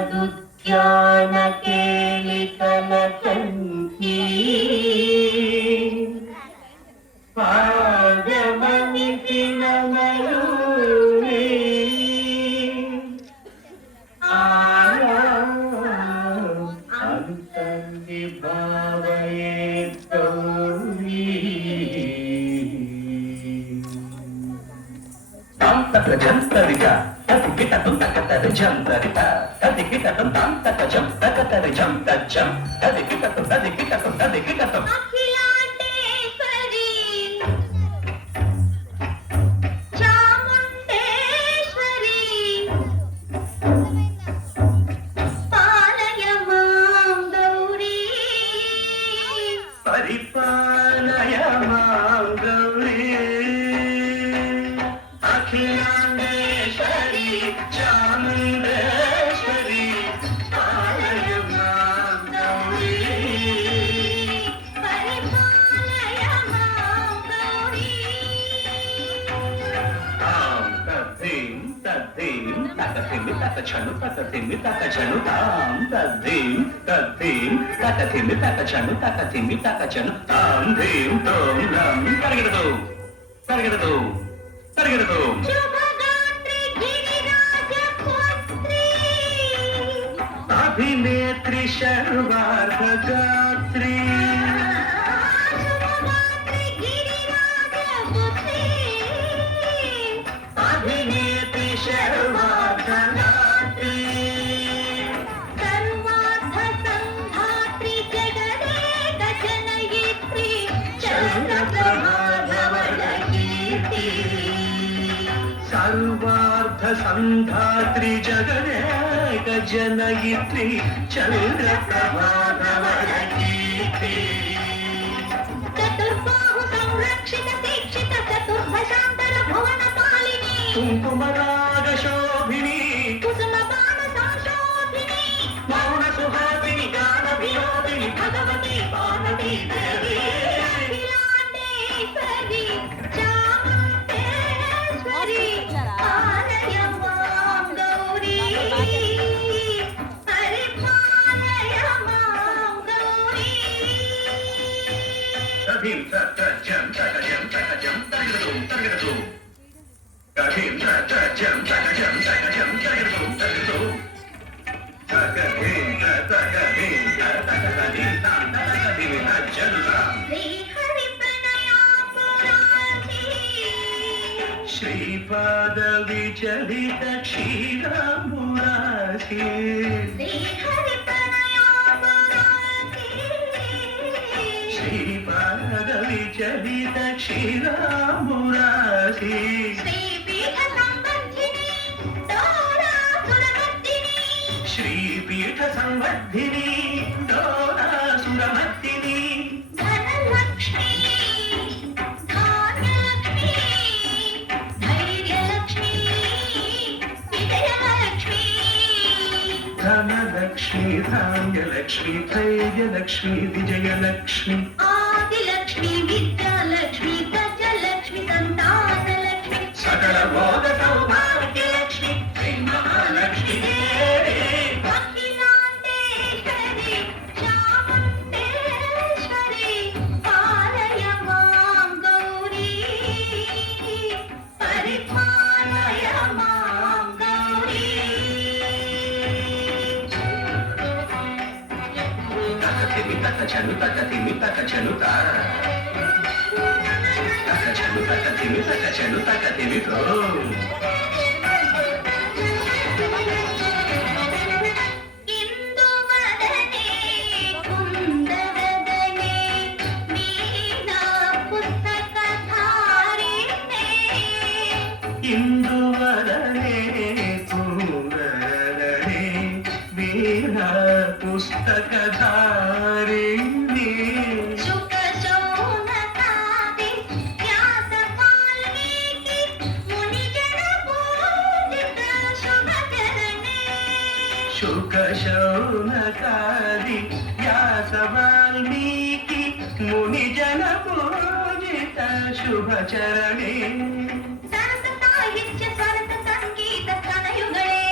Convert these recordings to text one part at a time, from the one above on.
उपनिषदुद्यान केलिकल कंठी पादमनितिन मयूरी अंतर्नि भावये गौरी तत्र जंतरिका ततिकिटतं तकतर जंतरिका ततिकिटतं तकजं तकतर जं तजं ततिकिटतं अखिलांडेश्वरी चामुंडेश्वरी पालय मां गौरी परिपालय मां गौरी अखिलांडेश्वरी चामुंडेश्वरी पालय मां गौरी परिपालय मां गौरी तां तद्धिं तकथिमि तकछनु तकथिमि तकछनु तां तद्धिं तकथिमि तकछनु तकथिमि तकछनु तां धीं तों नं तर्गिडदो शुभगात्री गिरिराजपुत्री अभिनेत्री सर्वार्थगात्री शुभगात्री गिरिराजपुत्री अभिनेत्री सर्वार्थगात्री सर्वार्थ संधात्री जगदेक जनयित्री चन्द्रप्रभाधवलकीर्ति सर्वार्थ संधात्री जगदेक जनयित्री चन्द्रप्रभाधवलकीर्ति चतुर्बाहु संरक्षित दीक्षित चतुर्भशान्तल भुवन पालिनी कुङ्कुमराग शोभिनी कुसुम बाण संशोभिनी मौन सुहासिनी गान विनोदिनी भगवती पार्वती देवी अखिलांडेश्वरी चामुंडेश्वरी पालय मां गौरी परिपालय मां गौरी तदिं तजं तजं तजं तजं तजं तदिं तजं तजं तजं तजं श्रीपाद विचलित क्षीरामुरासी श्रीपाद विचलित क्षीरामुरासी श्रीपीठ संवर्धिनी डोलासुरमर्दिनी धनलक्ष्मी धान्यलक्ष्मी धैर्यलक्ष्मी विजयलक्ष्मी धनलक्ष्मी धान्यलक्ष्मी धैर्यलक्ष्मी विजयलक्ष्मी आदिलक्ष्मी विद्यालक्ष्मी गजलक्ष्मी संतानलक्ष्मी सकल भोग सौभाग्यलक्ष्मी श्री महालक्ष्मी देवी अखिलांडेश्वरी चामुंडेश्वरी पालय मां गौरी परिपालय मां गौरी तकथिमि तकछनु तकथिमि तकछनु तकछनु तकथिमि तकछनु तकथिमि इंदुवदने कुंदवदने मीना पुस्तकधारिणे इंदुवदने कुंदवदने वीणा पुस्तकधारिणी शुक शौनकादि व्यास वाल्मीकि मुनिजन पूजित शुभचरणे शुक शौनकादि व्यास वाल्मीकि मुनिजन पूजित शुभचरणे सरस साहित्य स्वरस संगीत कनयुगळे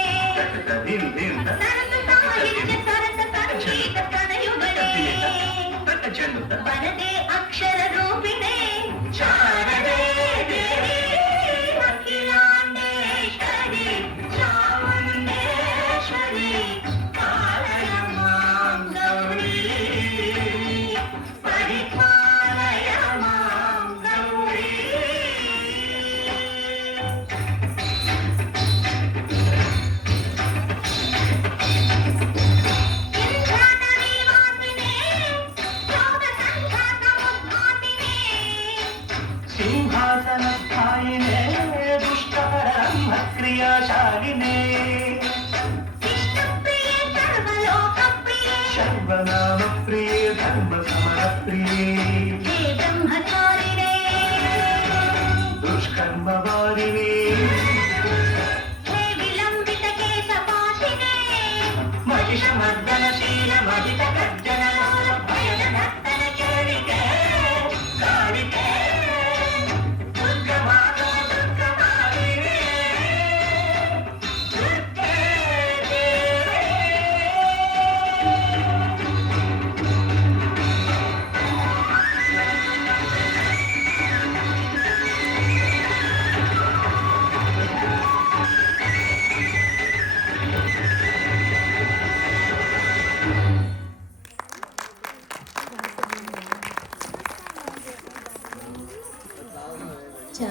ಧಿಂ ಧಿಂ ಧ. ಸರಸ ಸಾಹಿತ್ಯ ಸರಸ ಸಂಗೀತ ತನಯುಗಳೇ ತಕ್ಕ ಚೆಂಡು ಧ. ವರದೆ ಅಕ್ಷರ ರೂಪಿಣೆ ಶಾರದೆ ದೇವಿ ಅಖಿಲಾಂಡೇಶ್ವರಿ ಚಾಮುಂಡೇಶ್ವರಿ ಕಾಲಯ ಮಾಂ ಗೌರಿ ಪರಿಪಾಲಯ ಮಾಂ ಗೌರಿ ಇಂದ್ರಾಣ ನಿವಾಸಿನೇ ಯೋಗ ಸಂಘಾತ ಉದ್ಘಾಟಿನೇ ಸಿಂಹಾಸನ ಸ್ಥಾಯಿನೇ ದುಷ್ಟರಂಭ ಕ್ರಿಯಾಶಾಲಿನೇ ವಿಷ್ಣುಪ್ರಿಯೆ ಸರ್ವಲೋಕಪ್ರಿಯೆ ಸರ್ವನಾಮ ಪ್ರಿಯೇ ಧರ್ಮ ಸಮರ ಪ್ರಿಯೇ ಹೇ ಬ್ರಹ್ಮಚಾರಿಣೇ ದುಷ್ಕರ್ಮ ವಾರಿಣೇ ಹೇ ವಿಲಂಬಿತ ಕೇಶಪಾಶಿನೇ ಮಹಿಷ ಮರ್ದನಶೀಲ ಮಹಿತ ಗರ್ಜನ